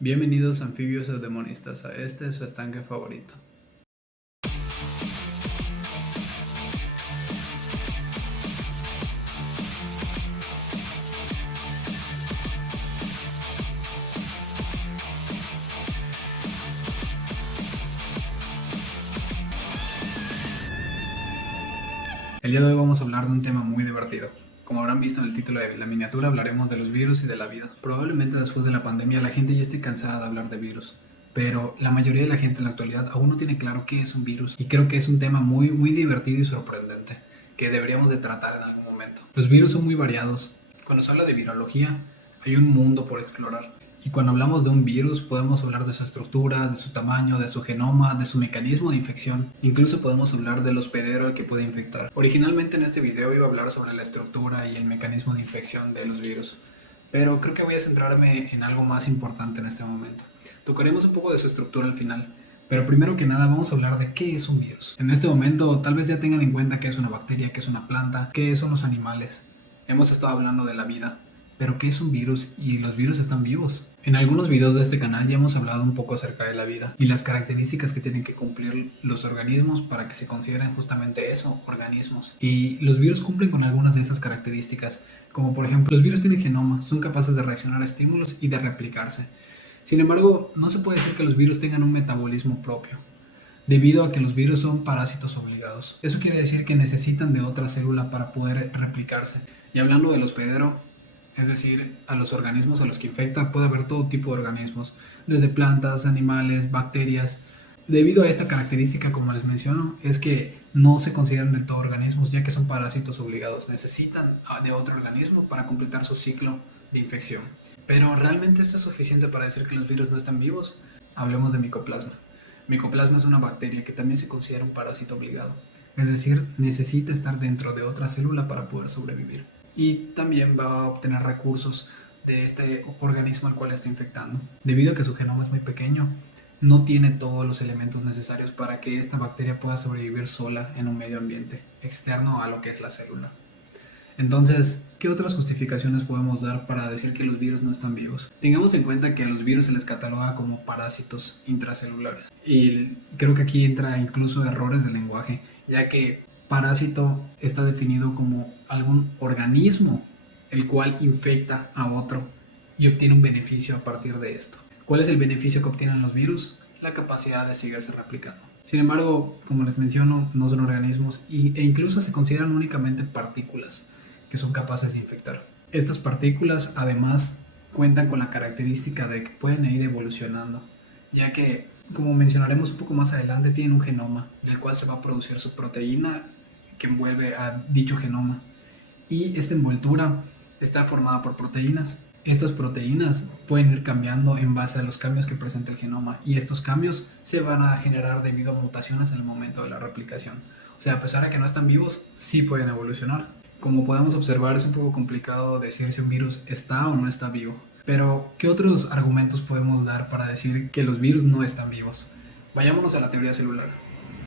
Bienvenidos anfibios o demonistas a este su estanque favorito. El día de hoy vamos a hablar de un tema muy divertido. Como habrán visto en el título de la miniatura, hablaremos de los virus y de la vida. Probablemente después de la pandemia la gente ya esté cansada de hablar de virus, pero la mayoría de la gente en la actualidad aún no tiene claro qué es un virus, y creo que es un tema muy divertido y sorprendente que deberíamos de tratar en algún momento. Los virus son muy variados. Cuando se habla de virología, hay un mundo por explorar. Y cuando hablamos de un virus, podemos hablar de su estructura, de su tamaño, de su genoma, de su mecanismo de infección. Incluso podemos hablar del hospedero al que puede infectar. Originalmente en este video iba a hablar sobre la estructura y el mecanismo de infección de los virus, pero creo que voy a centrarme en algo más importante en este momento. Tocaremos un poco de su estructura al final, pero primero que nada vamos a hablar de qué es un virus. En este momento tal vez ya tengan en cuenta qué es una bacteria, qué es una planta, qué son los animales. Hemos estado hablando de la vida, pero ¿qué es un virus? Y los virus están vivos. En algunos videos de este canal ya hemos hablado un poco acerca de la vida y las características que tienen que cumplir los organismos para que se consideren justamente eso, organismos. Y los virus cumplen con algunas de estas características, como por ejemplo, los virus tienen genoma, son capaces de reaccionar a estímulos y de replicarse. Sin embargo, no se puede decir que los virus tengan un metabolismo propio, debido a que los virus son parásitos obligados. Eso quiere decir que necesitan de otra célula para poder replicarse. Y hablando del hospedero, es decir, a los organismos a los que infecta, puede haber todo tipo de organismos, desde plantas, animales, bacterias. Debido a esta característica, como les menciono, es que no se consideran del todo organismos, ya que son parásitos obligados. Necesitan de otro organismo para completar su ciclo de infección. Pero ¿realmente esto es suficiente para decir que los virus no están vivos? Hablemos de micoplasma. Micoplasma es una bacteria que también se considera un parásito obligado. Es decir, necesita estar dentro de otra célula para poder sobrevivir. Y también va a obtener recursos de este organismo al cual está infectando. Debido a que su genoma es muy pequeño, no tiene todos los elementos necesarios para que esta bacteria pueda sobrevivir sola en un medio ambiente externo a lo que es la célula. Entonces, ¿qué otras justificaciones podemos dar para decir que los virus no están vivos? Tengamos en cuenta que a los virus se les cataloga como parásitos intracelulares. Y creo que aquí entra incluso errores de lenguaje, ya que parásito está definido como algún organismo el cual infecta a otro y obtiene un beneficio a partir de esto. ¿Cuál es el beneficio que obtienen los virus? La capacidad de seguirse replicando. Sin embargo, como les menciono, no son organismos e incluso se consideran únicamente partículas que son capaces de infectar. Estas partículas además cuentan con la característica de que pueden ir evolucionando, ya que, como mencionaremos un poco más adelante, tienen un genoma del cual se va a producir su proteína que envuelve a dicho genoma, y esta envoltura está formada por proteínas. Estas proteínas pueden ir cambiando en base a los cambios que presenta el genoma, y estos cambios se van a generar debido a mutaciones en el momento de la replicación. O sea, a pesar de que no están vivos, sí pueden evolucionar. Como podemos observar, es un poco complicado decir si un virus está o no está vivo. Pero, ¿qué otros argumentos podemos dar para decir que los virus no están vivos? Vayámonos a la teoría celular.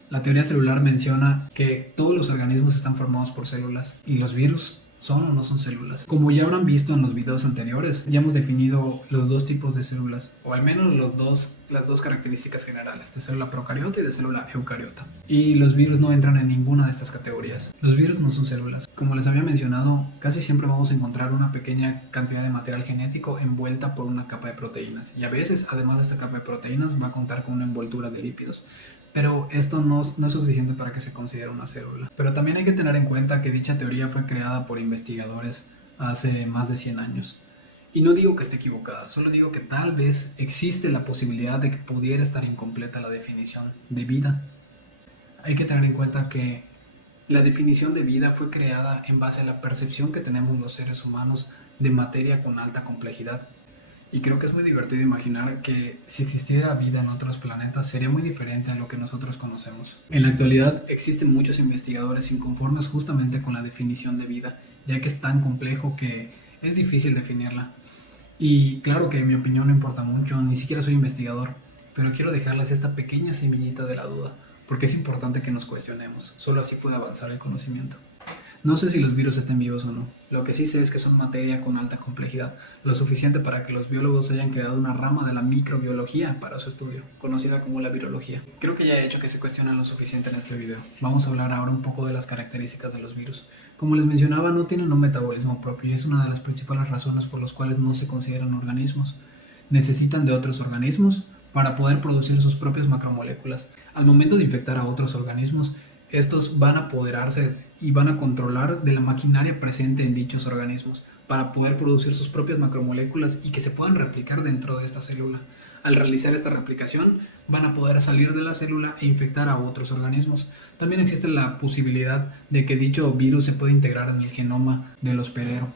La teoría celular menciona que todos los organismos están formados por células, y los virus son o no son células. Como ya habrán visto en los videos anteriores, ya hemos definido los dos tipos de células, o al menos las dos características generales, de célula procariota y de célula eucariota. Y los virus no entran en ninguna de estas categorías. Los virus no son células. Como les había mencionado, casi siempre vamos a encontrar una pequeña cantidad de material genético envuelta por una capa de proteínas. Y a veces, además de esta capa de proteínas, va a contar con una envoltura de lípidos. Pero esto no es suficiente para que se considere una célula. Pero también hay que tener en cuenta que dicha teoría fue creada por investigadores hace más de 100 años. Y no digo que esté equivocada, solo digo que tal vez existe la posibilidad de que pudiera estar incompleta la definición de vida. Hay que tener en cuenta que la definición de vida fue creada en base a la percepción que tenemos los seres humanos de materia con alta complejidad. Y creo que es muy divertido imaginar que si existiera vida en otros planetas sería muy diferente a lo que nosotros conocemos. En la actualidad existen muchos investigadores inconformes justamente con la definición de vida, ya que es tan complejo que es difícil definirla. Y claro que mi opinión no importa mucho, ni siquiera soy investigador, pero quiero dejarles esta pequeña semillita de la duda, porque es importante que nos cuestionemos, solo así puede avanzar el conocimiento. No sé si los virus estén vivos o no. Lo que sí sé es que son materia con alta complejidad, lo suficiente para que los biólogos hayan creado una rama de la microbiología para su estudio, conocida como la virología. Creo que ya he hecho que se cuestionen lo suficiente en este video. Vamos a hablar ahora un poco de las características de los virus. Como les mencionaba, no tienen un metabolismo propio y es una de las principales razones por las cuales no se consideran organismos. Necesitan de otros organismos para poder producir sus propias macromoléculas. Al momento de infectar a otros organismos, estos van a apoderarse y van a controlar de la maquinaria presente en dichos organismos para poder producir sus propias macromoléculas y que se puedan replicar dentro de esta célula. Al realizar esta replicación, van a poder salir de la célula e infectar a otros organismos. También existe la posibilidad de que dicho virus se pueda integrar en el genoma del hospedero.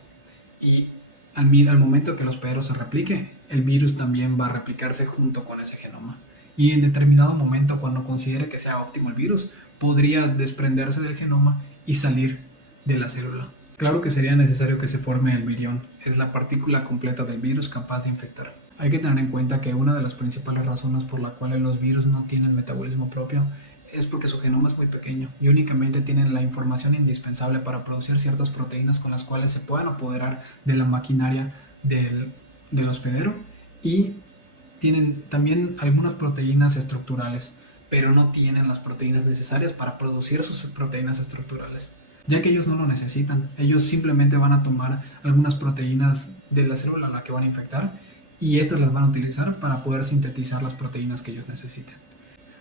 Y al momento que el hospedero se replique, el virus también va a replicarse junto con ese genoma. Y en determinado momento, cuando considere que sea óptimo el virus, podría desprenderse del genoma y salir de la célula. Claro que sería necesario que se forme el virión, es la partícula completa del virus capaz de infectar. Hay que tener en cuenta que una de las principales razones por la cuales los virus no tienen metabolismo propio es porque su genoma es muy pequeño y únicamente tienen la información indispensable para producir ciertas proteínas con las cuales se puedan apoderar de la maquinaria del hospedero, y tienen también algunas proteínas estructurales, pero no tienen las proteínas necesarias para producir sus proteínas estructurales, ya que ellos no lo necesitan. Ellos simplemente van a tomar algunas proteínas de la célula a la que van a infectar y estas las van a utilizar para poder sintetizar las proteínas que ellos necesiten.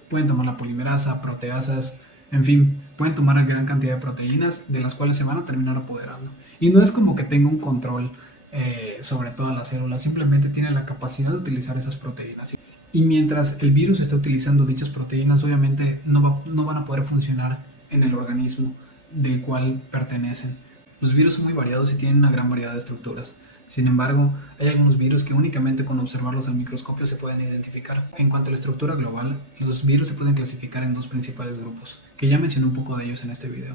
Pueden tomar la polimerasa, proteasas, en fin, pueden tomar gran cantidad de proteínas de las cuales se van a terminar apoderando. Y no es como que tenga un control sobre todas las células, simplemente tiene la capacidad de utilizar esas proteínas. Y mientras el virus está utilizando dichas proteínas, obviamente no van a poder funcionar en el organismo del cual pertenecen. Los virus son muy variados y tienen una gran variedad de estructuras. Sin embargo, hay algunos virus que únicamente con observarlos al microscopio se pueden identificar. En cuanto a la estructura global, los virus se pueden clasificar en dos principales grupos, que ya mencioné un poco de ellos en este video.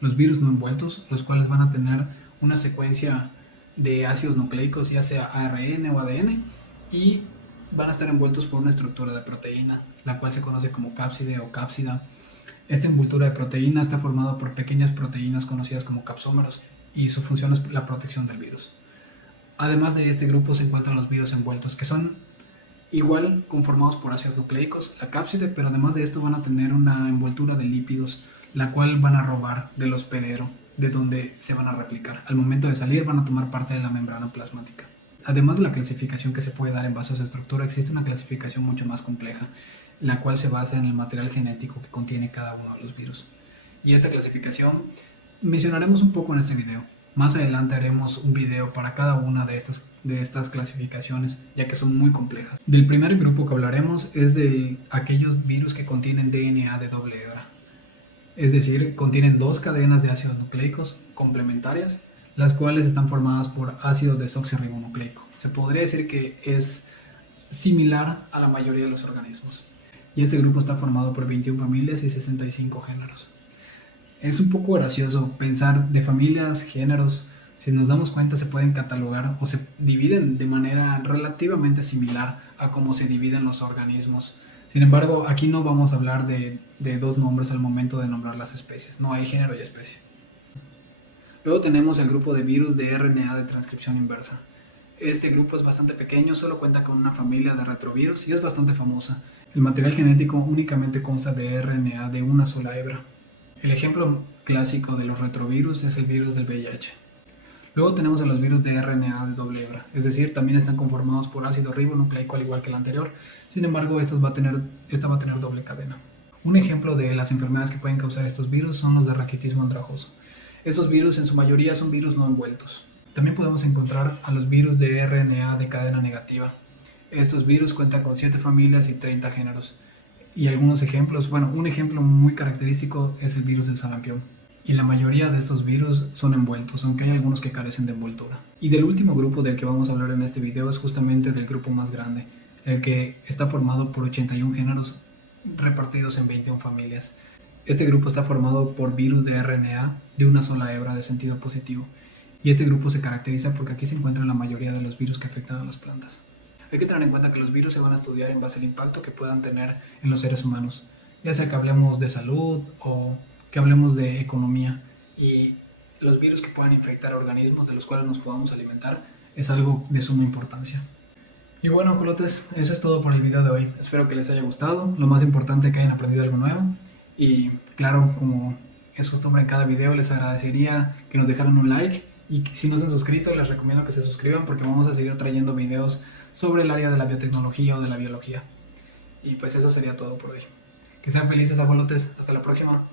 Los virus no envueltos, los cuales van a tener una secuencia de ácidos nucleicos, ya sea ARN o ADN, y van a estar envueltos por una estructura de proteína, la cual se conoce como cápside o cápsida. Esta envoltura de proteína está formada por pequeñas proteínas conocidas como capsómeros, y su función es la protección del virus. Además de este grupo se encuentran los virus envueltos, que son igual conformados por ácidos nucleicos, la cápside, pero además de esto van a tener una envoltura de lípidos, la cual van a robar del hospedero, de donde se van a replicar. Al momento de salir van a tomar parte de la membrana plasmática. Además de la clasificación que se puede dar en base a su estructura, existe una clasificación mucho más compleja, la cual se basa en el material genético que contiene cada uno de los virus. Y esta clasificación mencionaremos un poco en este video. Más adelante haremos un video para cada una de estas clasificaciones, ya que son muy complejas. Del primer grupo que hablaremos es de aquellos virus que contienen DNA de doble hebra. Es decir, contienen dos cadenas de ácidos nucleicos complementarias, las cuales están formadas por ácido desoxirribonucleico. Se podría decir que es similar a la mayoría de los organismos. Y este grupo está formado por 21 familias y 65 géneros. Es un poco gracioso pensar de familias, géneros. Si nos damos cuenta, se pueden catalogar o se dividen de manera relativamente similar a cómo se dividen los organismos. Sin embargo, aquí no vamos a hablar de dos nombres al momento de nombrar las especies. No hay género y especie. Luego tenemos el grupo de virus de RNA de transcripción inversa. Este grupo es bastante pequeño, solo cuenta con una familia de retrovirus y es bastante famosa. El material genético únicamente consta de RNA de una sola hebra. El ejemplo clásico de los retrovirus es el virus del VIH. Luego tenemos a los virus de RNA de doble hebra, es decir, también están conformados por ácido ribonucleico al igual que el anterior. Sin embargo, esta va a tener doble cadena. Un ejemplo de las enfermedades que pueden causar estos virus son los de raquitismo andrajoso. Estos virus en su mayoría son virus no envueltos. También podemos encontrar a los virus de RNA de cadena negativa. Estos virus cuentan con 7 familias y 30 géneros. Y algunos ejemplos, un ejemplo muy característico es el virus del sarampión. Y la mayoría de estos virus son envueltos, aunque hay algunos que carecen de envoltura. Y del último grupo del que vamos a hablar en este video es justamente del grupo más grande, el que está formado por 81 géneros repartidos en 21 familias. Este grupo está formado por virus de RNA de una sola hebra de sentido positivo. Y este grupo se caracteriza porque aquí se encuentran la mayoría de los virus que afectan a las plantas. Hay que tener en cuenta que los virus se van a estudiar en base al impacto que puedan tener en los seres humanos, ya sea que hablemos de salud o que hablemos de economía. Y los virus que puedan infectar organismos de los cuales nos podamos alimentar es algo de suma importancia. Y bueno, jolotes, eso es todo por el video de hoy. Espero que les haya gustado. Lo más importante es que hayan aprendido algo nuevo. Y claro, como es costumbre en cada video, les agradecería que nos dejaran un like. Y si no se han suscrito, les recomiendo que se suscriban porque vamos a seguir trayendo videos sobre el área de la biotecnología o de la biología. Y pues eso sería todo por hoy. Que sean felices, ajolotes. Hasta la próxima.